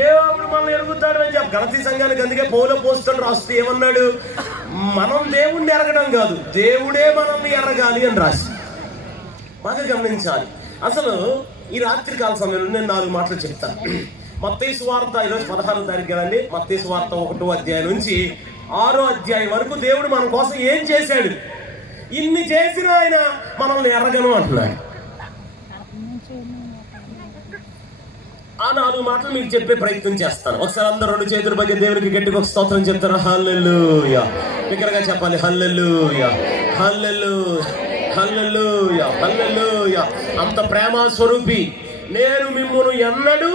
దేవుడు మనల్ని ఎరుగుతాడు అని చెప్పి గలతీ సంఘానికి అందుకే పౌలు అపోస్తలుడు రాస్తూ ఏమన్నాడు? మనం దేవుణ్ణి ఎరగడం కాదు, దేవుడే మనల్ని ఎరగాలి అని రాసి. బాగా గమనించాలి. అసలు ఈ రాత్రి కాల సమయంలో నేను 4 మాటలు చెప్తాను. మత్తయి సువార్త ఈరోజు 16వ తారీఖు కదండి. మత్తయి సువార్త 1వ అధ్యాయం నుంచి 6వ అధ్యాయం వరకు దేవుడు మన కోసం ఏం చేశాడు? ఇన్ని చేసిన ఆయన మనల్ని ఎరగను అంటున్నాడు. ఆ 4 మాటలు మీకు చెప్పే ప్రయత్నం చేస్తాను. ఒకసారి అందరూ 2 చేతుల ಬಗ್ಗೆ దేవునికి గట్టిగా ఒక స్తోత్రం చెప్తారు. హల్లెలూయా. దగ్గరగా చెప్పాలి. హల్లెలూయా, హల్లెలూయా, హల్లెలూయా, హల్లెలూయా. అంత ప్రేమ స్వరూపి నేను మిమ్మును ఎన్నడూ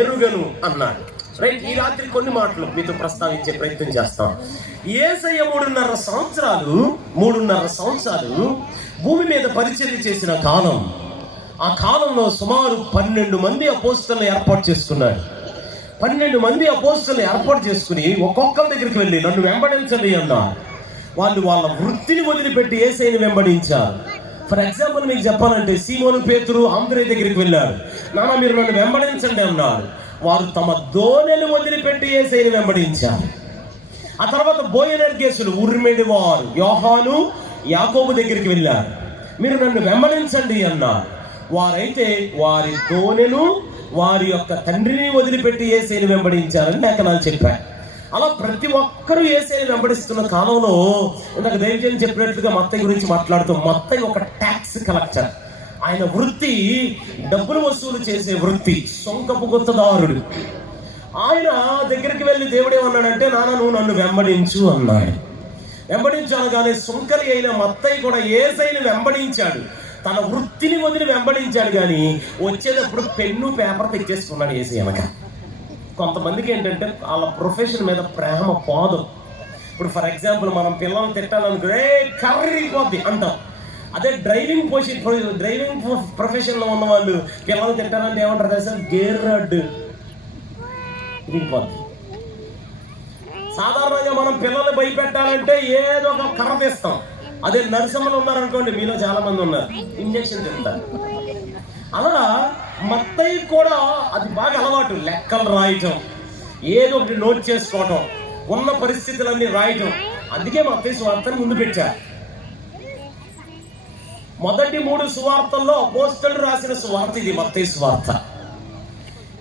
ఎరుగను అన్నాడు. రైట్. ఈ రాత్రి కొన్ని మాటలు మీతో ప్రస్తావించే ప్రయత్నం చేస్తాం. యేసయ్య 3.5 సంవత్సరాలు భూమి మీద పరిచర్య చేసిన కాలం. ఆ కాలంలో సుమారు 12 మంది అపోస్తలులను ఏర్పాటు చేసుకున్నాడు. 12 మంది అపోస్తలులను ఏర్పాటు చేసుకుని ఒక్కొక్కరి దగ్గరికి వెళ్ళి నన్ను వెంబడించండి అన్నారు. వాళ్ళు వాళ్ళ వృత్తిని వదిలిపెట్టి యేసయ్యని వెంబడించారు. ఫర్ ఎగ్జాంపుల్ మీకు చెప్పాలంటే సీమోను పేతురు ఆంధ్రే దగ్గరికి వెళ్ళారు. నాన్న మీరు నన్ను వెంబడించండి అన్నారు. వారు తమ దోణెలు వదిలిపెట్టి యేసయ్యని వెంబడించారు. ఆ తర్వాత బోయనర్గేసులు ఉర్మెడి వారు యోహాను యాకోబు దగ్గరికి వెళ్ళారు. మీరు నన్ను వెంబడించండి అన్నారు. వారైతే వారి దోణెను వారి యొక్క తండ్రిని వదిలిపెట్టి యేసయ్యని వెంబడించారని లేఖనాలు చెప్పారు. అలా ప్రతి ఒక్కరూ యేసయ్యని వెంబడిస్తున్న కాలంలో ఇందాక దైవజనం చెప్పినట్లుగా మత్తయి గురించి మాట్లాడుతూ, మత్తయి ఒక ట్యాక్స్ కలెక్టర్. ఆయన వృత్తి డబ్బులు వసూలు చేసే వృత్తి, సొంకపు గుత్తదారుడు. ఆయన దగ్గరికి వెళ్ళి దేవుడు ఏమన్నాడంటే, నాన్న నువ్వు నన్ను వెంబడించు అన్నాడు. వెంబడించు అనగానే సుంకరి అయిన మత్తయి కూడా యేసయ్యని వెంబడించాడు. తన వృత్తిని వదిలి వెంబడించాడు. కానీ వచ్చేటప్పుడు పెన్ను పేపర్ తెచ్చేసుకున్నాడు యేసయ్య వెనక. కొంతమందికి ఏంటంటే వాళ్ళ ప్రొఫెషన్ మీద ప్రేమ పోదు. ఇప్పుడు ఫర్ ఎగ్జాంపుల్ మనం పిల్లల్ని తిట్టాలనుకునే కర్రీపోద్ది అంటాం. అదే డ్రైవింగ్ ప్రొఫెషన్లో ఉన్న వాళ్ళు పిల్లల్ని తిట్టాలంటే ఏమంటారు తెలుసా? గేర్ రాడ్ ఇరిగిపోద్ది. సాధారణంగా మనం పిల్లల్ని భయపెట్టాలంటే ఏదో ఒక కర్ర తీస్తాం. అదే నరసింహలు ఉన్నారనుకోండి, మీలో చాలా మంది ఉన్నారు, ఇంజక్షన్ తింటారు. అలా మత్తయి కూడా అది బాగా అలవాటు. లెక్కలు రాయటం, ఏదో ఒకటి నోట్ చేసుకోవటం, ఉన్న పరిస్థితులన్నీ రాయటం. అందుకే మత్తయి సువార్తను ముందు పెట్టారు. మొదటి 3 సువార్తల్లో అపోస్తలుడు రాసిన సువార్త ఇది మత్తయి సువార్త.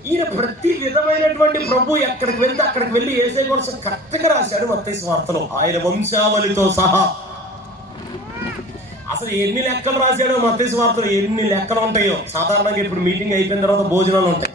ఈయన ప్రతి విధమైనటువంటి ప్రభు ఎక్కడికి వెళ్తే అక్కడికి వెళ్ళి యేసయ్య కోసం కరెక్ట్గా రాశాడు మత్తయి సువార్తలో, ఆయన వంశావళితో సహా. అసలు ఎన్ని లెక్కలు రాశాడో మత్తయి సువార్తలో, ఎన్ని లెక్కలు ఉంటాయో. సాధారణంగా ఇప్పుడు మీటింగ్ అయిపోయిన తర్వాత భోజనాలు ఉంటాయి.